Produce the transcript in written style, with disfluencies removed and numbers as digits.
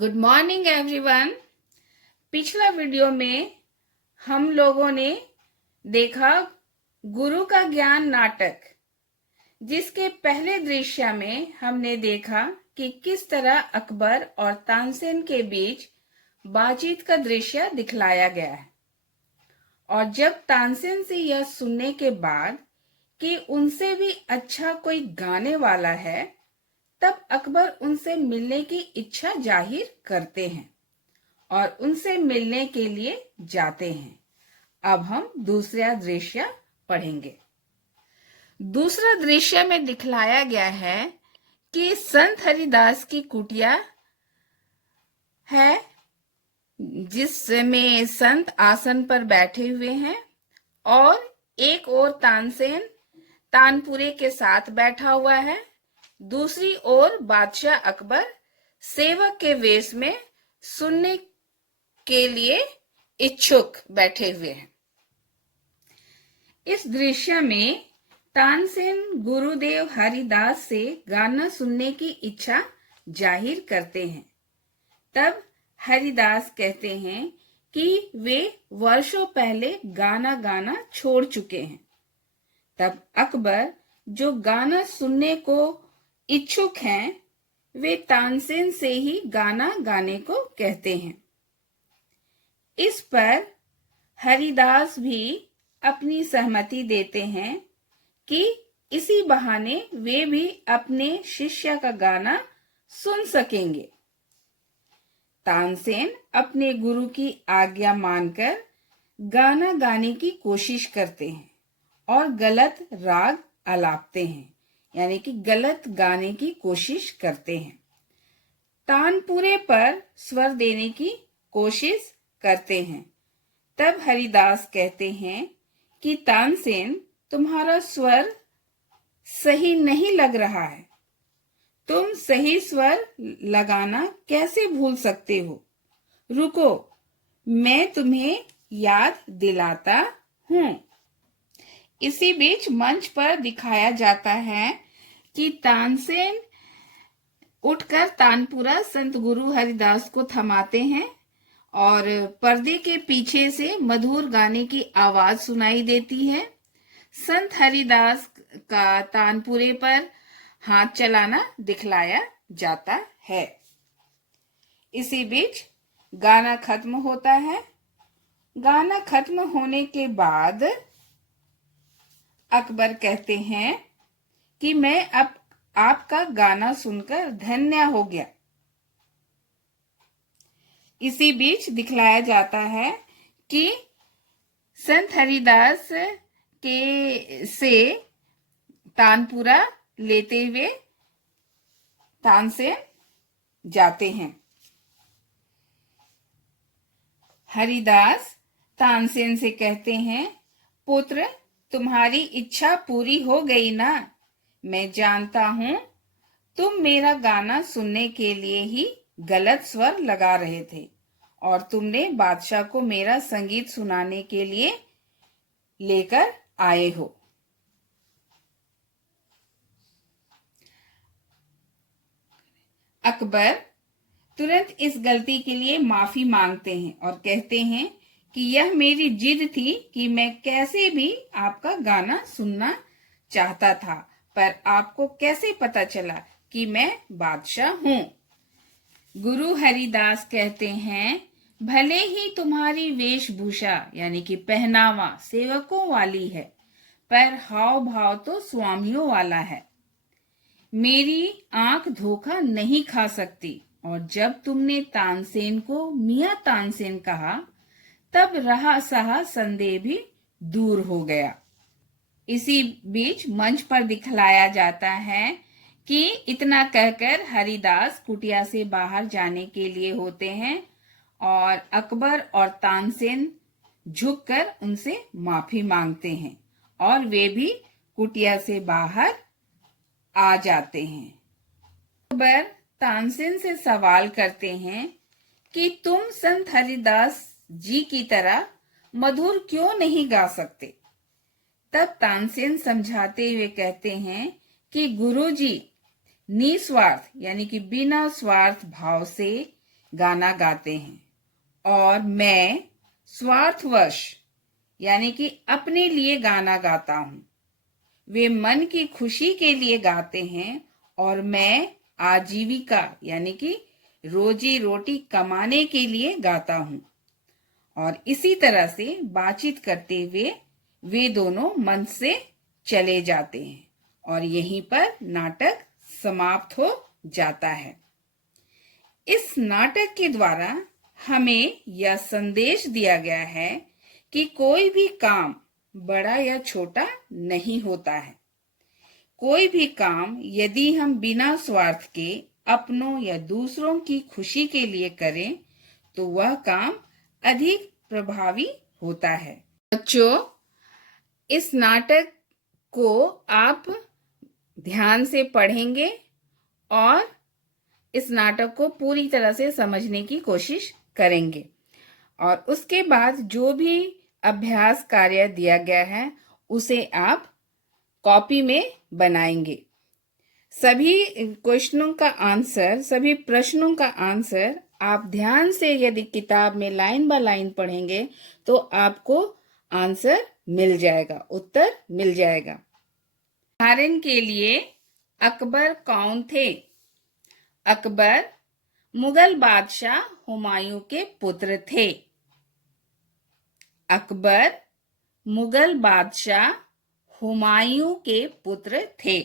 Good morning everyone. पिछला video में हम लोगों ने देखा गुरु का ज्ञान नाटक, जिसके पहले दृश्य में हमने देखा कि किस तरह अकबर और तानसेन के बीच बातचीत का दृश्य दिखलाया गया है। और जब तानसेन से यह सुनने के बाद कि उनसे भी अच्छा कोई गाने वाला है, तब अकबर उनसे मिलने की इच्छा जाहिर करते हैं और उनसे मिलने के लिए जाते हैं। अब हम दूसरा दृश्य पढ़ेंगे। दूसरा दृश्य में दिखलाया गया है कि संत हरिदास की कुटिया है, जिसमें संत आसन पर बैठे हुए हैं और एक और तानसेन तानपुरे के साथ बैठा हुआ है। दूसरी ओर बादशाह अकबर सेवक के वेश में सुनने के लिए इच्छुक बैठे हुए हैं। इस दृश्य में तानसेन गुरुदेव हरिदास से गाना सुनने की इच्छा जाहिर करते हैं। तब हरिदास कहते हैं कि वे वर्षों पहले गाना गाना छोड़ चुके हैं। तब अकबर, जो गाना सुनने को इच्छुक हैं, वे तानसेन से ही गाना गाने को कहते हैं। इस पर हरिदास भी अपनी सहमति देते हैं कि इसी बहाने वे भी अपने शिष्य का गाना सुन सकेंगे। तानसेन अपने गुरु की आज्ञा मानकर गाना गाने की कोशिश करते हैं और गलत राग आलापते हैं, यानी कि गलत गाने की कोशिश करते हैं। तानपुरे पर स्वर देने की कोशिश करते हैं। तब हरिदास कहते हैं कि तानसेन, तुम्हारा स्वर सही नहीं लग रहा है। तुम सही स्वर लगाना कैसे भूल सकते हो? रुको, मैं तुम्हें याद दिलाता हूं। इसी बीच मंच पर दिखाया जाता है कि तानसेन उठकर तानपुरा संत गुरु हरिदास को थमाते हैं और पर्दे के पीछे से मधुर गाने की आवाज सुनाई देती है। संत हरिदास का तानपुरे पर हाथ चलाना दिखलाया जाता है। इसी बीच गाना खत्म होता है। गाना खत्म होने के बाद अकबर कहते हैं कि मैं अब आपका गाना सुनकर धन्य हो गया। इसी बीच दिखलाया जाता है कि संत हरिदास के से तानपुरा लेते हुए तानसेन जाते हैं। हरिदास तानसेन से कहते हैं, पुत्र, तुम्हारी इच्छा पूरी हो गई ना? मैं जानता हूं तुम मेरा गाना सुनने के लिए ही गलत स्वर लगा रहे थे और तुमने बादशाह को मेरा संगीत सुनाने के लिए लेकर आए हो। अकबर तुरंत इस गलती के लिए माफी मांगते हैं और कहते हैं कि यह मेरी जिद थी कि मैं कैसे भी आपका गाना सुनना चाहता था, पर आपको कैसे पता चला कि मैं बादशाह हूँ? गुरु हरिदास कहते हैं, भले ही तुम्हारी वेशभूषा यानी कि पहनावा सेवकों वाली है, पर हाव भाव तो स्वामियों वाला है। मेरी आंख धोखा नहीं खा सकती। और जब तुमने तानसेन को मियां तानसेन कहा, तब रहा सहा संदेह भी दूर हो गया। इसी बीच मंच पर दिखलाया जाता है कि इतना कहकर हरिदास कुटिया से बाहर जाने के लिए होते हैं और अकबर और तानसेन झुककर उनसे माफी मांगते हैं और वे भी कुटिया से बाहर आ जाते हैं। अकबर तानसेन से सवाल करते हैं कि तुम संत हरिदास जी की तरह मधुर क्यों नहीं गा सकते? तब तानसेन समझाते हुए कहते हैं कि गुरुजी निस्वार्थ यानी कि बिना स्वार्थ भाव से गाना गाते हैं और मैं स्वार्थवश यानी कि अपने लिए गाना गाता हूँ। वे मन की खुशी के लिए गाते हैं और मैं आजीविका यानी कि रोजी रोटी कमाने के लिए गाता हूँ। और इसी तरह से बातचीत करते हुए वे दोनों मंच से चले जाते हैं और यहीं पर नाटक समाप्त हो जाता है। इस नाटक के द्वारा हमें यह संदेश दिया गया है कि कोई भी काम बड़ा या छोटा नहीं होता है। कोई भी काम यदि हम बिना स्वार्थ के अपनों या दूसरों की खुशी के लिए करें तो वह काम अधिक प्रभावी होता है। बच्चों, इस नाटक को आप ध्यान से पढ़ेंगे और इस नाटक को पूरी तरह से समझने की कोशिश करेंगे और उसके बाद जो भी अभ्यास कार्य दिया गया है उसे आप कॉपी में बनाएंगे। सभी क्वेश्चनों का आंसर, सभी प्रश्नों का आंसर आप ध्यान से यदि किताब में लाइन बाय लाइन पढ़ेंगे तो आपको आंसर मिल जाएगा, उत्तर मिल जाएगा। उदाहरण के लिए अकबर कौन थे? अकबर मुगल बादशाह हुमायूं के पुत्र थे। अकबर मुगल बादशाह हुमायूं के पुत्र थे।